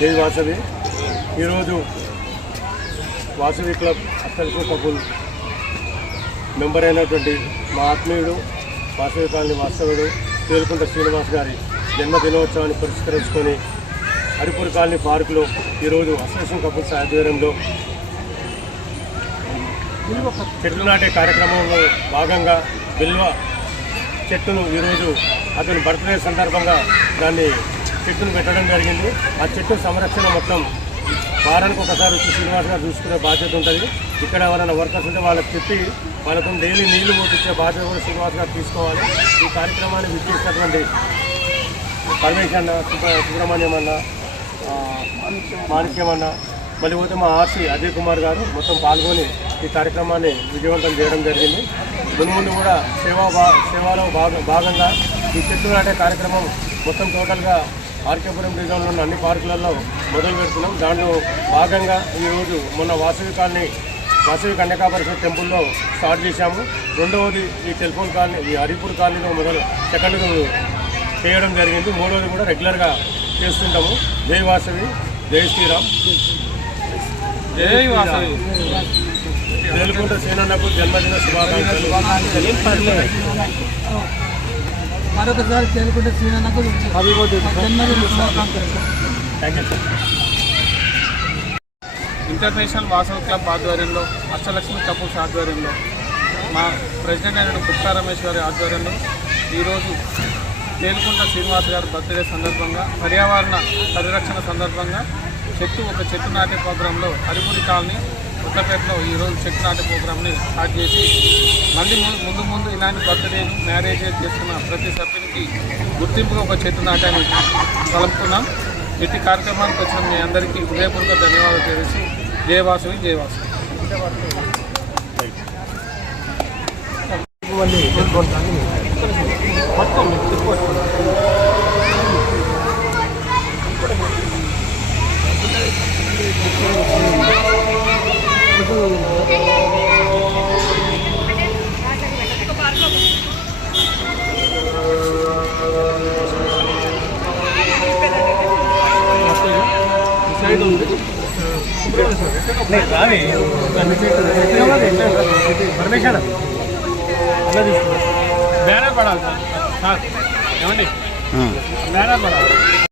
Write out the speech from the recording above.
జై వాసవి. ఈరోజు వాసవి క్లబ్ అసలు కపుల్ మెంబర్ అయినటువంటి మా ఆత్మీయుడు వాసవి కాలనీ వాస్తవుడు తేలుకుంట శ్రీనివాస్ గారి జన్మదినోత్సవాన్ని పురస్కరించుకొని హరిపూర్ కాలనీ పార్కులో ఈరోజు అసోసియేషన్ కపుల్స్ ఆధ్వర్యంలో చెట్లు నాటే కార్యక్రమంలో భాగంగా బిల్వ చెట్టును ఈరోజు అతని బర్త్డే సందర్భంగా దాన్ని చెట్టును పెట్టడం జరిగింది. ఆ చెట్టు సంరక్షణ మొత్తం వారానికి ఒకసారి వచ్చి శ్రీనివాస్ గారు చూసుకునే బాధ్యత ఉంటుంది. ఇక్కడ ఎవరైనా వర్కర్స్ ఉంటే వాళ్ళకి చెప్పి వాళ్ళకు డైలీ నీళ్లు పోపించే బాధ్యత కూడా శ్రీనివాస్ గారు తీసుకోవాలి. ఈ కార్యక్రమాన్ని విచ్చేసినటువంటి పరమేశ్వర అన్న, సుబ్రహ్మణ్యం అన్న, మాణిక్యం అన్న, మళ్ళీ పోతే మా ఆర్సీ అజయ్ కుమార్ గారు మొత్తం పాల్గొని ఈ కార్యక్రమాన్ని విజయవంతం చేయడం జరిగింది. ముందు కూడా సేవలో భాగంగా ఈ చెట్లు నాటే కార్యక్రమం మొత్తం టోటల్గా ఆర్కేపురం డివిజన్లో ఉన్న అన్ని పార్కులలో మొదలు పెడుతున్నాం. దాంట్లో భాగంగా ఈరోజు మొన్న వాసవి కన్యకా పరిషత్ టెంపుల్లో స్టార్ట్ చేశాము. రెండవది ఈ టెలిఫోన్ కాలనీ, ఈ హరిపూర్ కాలనీలో సెకండ్ చేయడం జరిగింది. మూడవది కూడా రెగ్యులర్గా చేస్తుంటాము. జై వాసవి, జై శ్రీరామ్. జై వాసవి. తేలుకుంట సేనన్నకు జన్మదిన శుభాకాంక్షలు. మరొకసారి తేలుకుంట శ్రీనన్నకు జన్మదిన శుభాకాంక్షలు. Thank you sir. International Vasavi club ఆధ్వర్యంలో, అష్టలక్ష్మి కపుల్స్ ఆధ్వర్యంలో, మా ప్రెసిడెంట్ అయిన పుష్ప రమేష్ గారి ఆధ్వర్యంలో ఈరోజు తేలుకుంట శ్రీనివాస్ గారి బర్త్డే సందర్భంగా, పర్యావరణ పరిరక్షణ సందర్భంగా ఒక చెట్టు నాటే ప్రోగ్రాంలో హరిపూరి కాలనీ కొత్తపేటలో ఈరోజు చెట్టు నాటే ప్రోగ్రాంని స్టార్ట్ చేసి మళ్ళీ ముందు ఇలాంటి బర్త్డేలు, మ్యారేజెస్ చేస్తున్న ప్రతి సభ్యునికి గుర్తింపుగా ఒక చెట్టు నాటాన్ని కలుపుతున్నాం. ఇట్టి కార్యక్రమానికి వచ్చిన మీ అందరికీ హృదయపూర్వక ధన్యవాదాలు తెలిసి జై వాసవి, జై వాసవి. పరమేశ్వర బ్యానర్ పడాలి సార్, ఏమండి బ్యానర్ పడాలి.